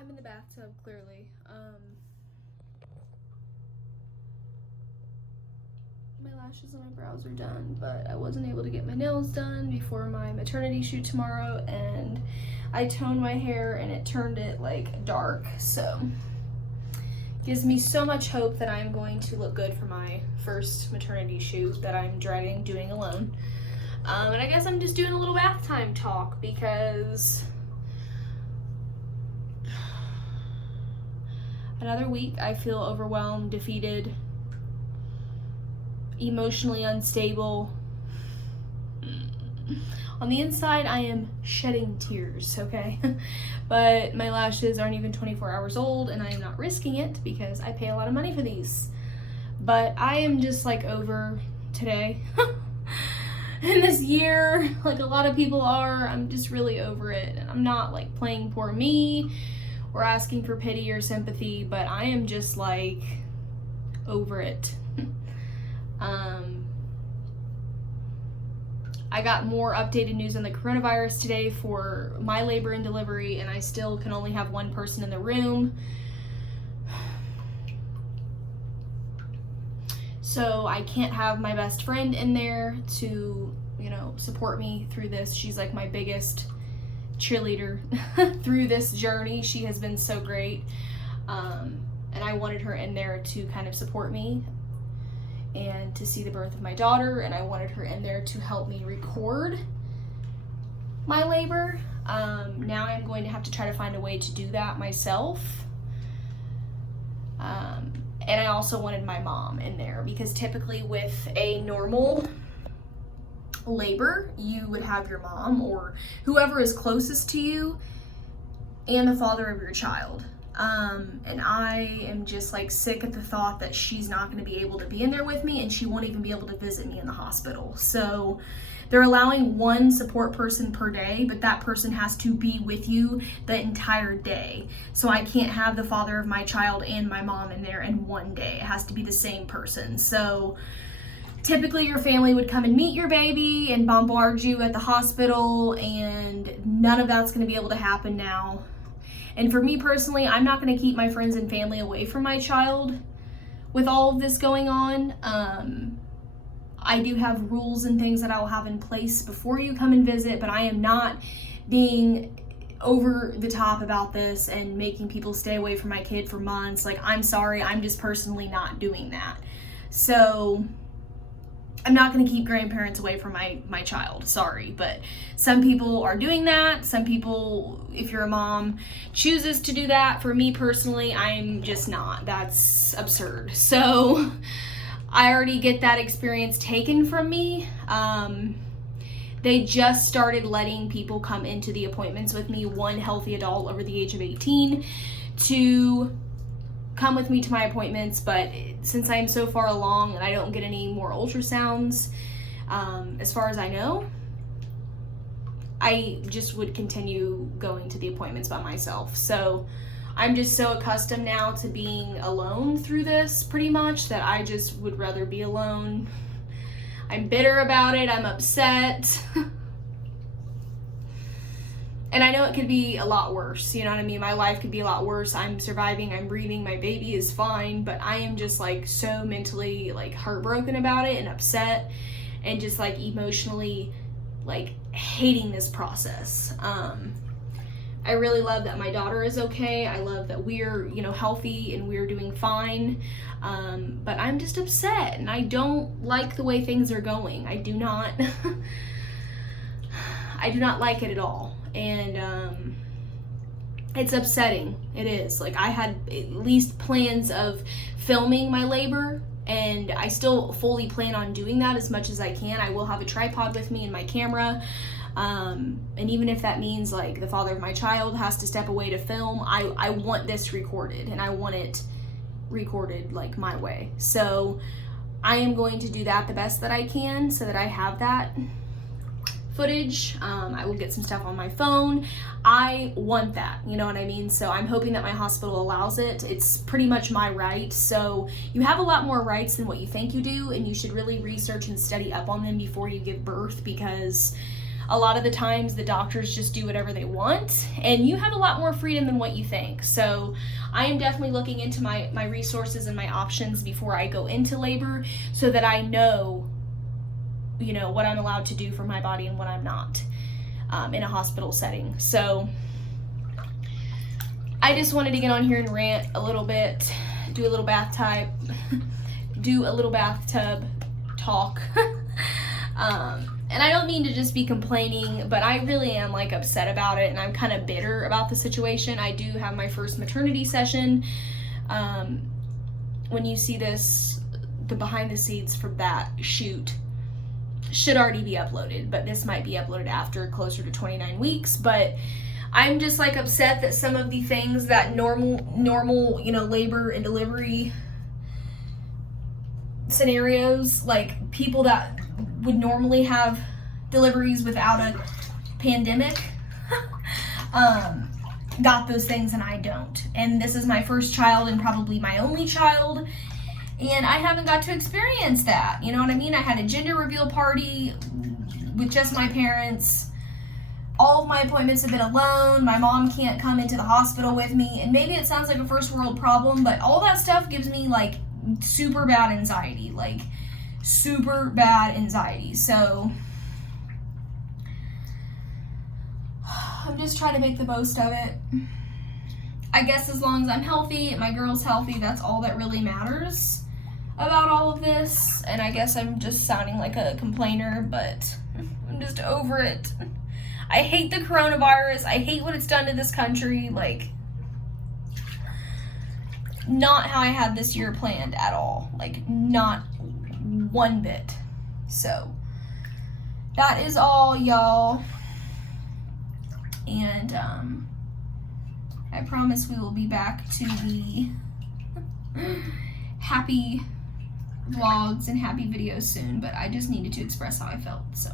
I'm in the bathtub, clearly. My lashes and my brows are done, but I wasn't able to get my nails done before my maternity shoot tomorrow, and I toned my hair and it turned it like dark, so gives me so much hope that I'm going to look good for my first maternity shoot that I'm dreading doing alone. And I guess I'm just doing a little bath time talk because another week I feel overwhelmed, defeated, emotionally unstable. On the inside, I am shedding tears, okay? But my lashes aren't even 24 hours old, and I am not risking it because I pay a lot of money for these. But I am just like over today. In this year, like a lot of people are, I'm just really over it. And I'm not like playing poor me or asking for pity or sympathy, but I am just like over it. I got more updated news on the coronavirus today for my labor and delivery, and I still can only have one person in the room. So I can't have my best friend in there to, support me through this. She's like my biggest cheerleader through this journey. She has been so great. And I wanted her in there to kind of support me and to see the birth of my daughter, and I wanted her in there to help me record my labor. Now I'm going to have to try to find a way to do that myself. And I also wanted my mom in there because typically with a normal labor, you would have your mom or whoever is closest to you and the father of your child. And I am just like sick at the thought that she's not going to be able to be in there with me, and she won't even be able to visit me in the hospital. So they're allowing one support person per day, but that person has to be with you the entire day. So I can't have the father of my child and my mom in there in one day. It has to be the same person. So typically your family would come and meet your baby and bombard you at the hospital, and none of that's going to be able to happen now. And for me personally, I'm not going to keep my friends and family away from my child with all of this going on. I do have rules and things that I will have in place before you come and visit, but I am not being over the top about this and making people stay away from my kid for months. Like, I'm sorry, I'm just personally not doing that. So I'm not going to keep grandparents away from my child, sorry, but some people are doing that. Some people, if you're a mom, chooses to do that. For me personally, I'm just not. That's absurd. So I already get that experience taken from me. They just started letting people come into the appointments with me, one healthy adult over the age of 18, to come with me to my appointments. But since I am so far along and I don't get any more ultrasounds, as far as I know, I just would continue going to the appointments by myself. So I'm just so accustomed now to being alone through this pretty much that I just would rather be alone. I'm bitter about it. I'm upset. And I know it could be a lot worse, you know what I mean? My life could be a lot worse. I'm surviving, I'm breathing, my baby is fine, but I am just like so mentally like heartbroken about it and upset and just like emotionally like hating this process. I really love that my daughter is okay. I love that we're, healthy and we're doing fine. But I'm just upset and I don't like the way things are going. I do not like it at all. And it's upsetting. It is. Like, I had at least plans of filming my labor, and I still fully plan on doing that as much as I can. I will have a tripod with me and my camera. And even if that means like the father of my child has to step away to film, I want this recorded, and I want it recorded like my way. So I am going to do that the best that I can so that I have that footage. I will get some stuff on my phone. I want that, you know what I mean? So I'm hoping that my hospital allows it. It's pretty much my right. So you have a lot more rights than what you think you do, and you should really research and study up on them before you give birth, because a lot of the times the doctors just do whatever they want, and you have a lot more freedom than what you think. So I am definitely looking into my resources and my options before I go into labor, so that I know, you know, what I'm allowed to do for my body and what I'm not in a hospital setting. So I just wanted to get on here and rant a little bit, do a little bathtub talk. And I don't mean to just be complaining, but I really am like upset about it, and I'm kind of bitter about the situation. I do have my first maternity session. When you see this, the behind the scenes from that shoot should already be uploaded, but this might be uploaded after, closer to 29 weeks. But I'm just like upset that some of the things that normal, you know, labor and delivery scenarios, like people that would normally have deliveries without a pandemic, got those things and I don't. And this is my first child and probably my only child, and I haven't got to experience that. You know what I mean? I had a gender reveal party with just my parents. All of my appointments have been alone. My mom can't come into the hospital with me. And maybe it sounds like a first world problem, but all that stuff gives me like super bad anxiety. Like super bad anxiety. So I'm just trying to make the most of it. I guess as long as I'm healthy, my girl's healthy, that's all that really matters about all of this. And I guess I'm just sounding like a complainer, but I'm just over it. I hate the coronavirus. I hate what it's done to this country. Like, not how I had this year planned at all. Like, not one bit. So, that is all, y'all. And, I promise we will be back to the happy vlogs and happy videos soon, but I just needed to express how I felt, so.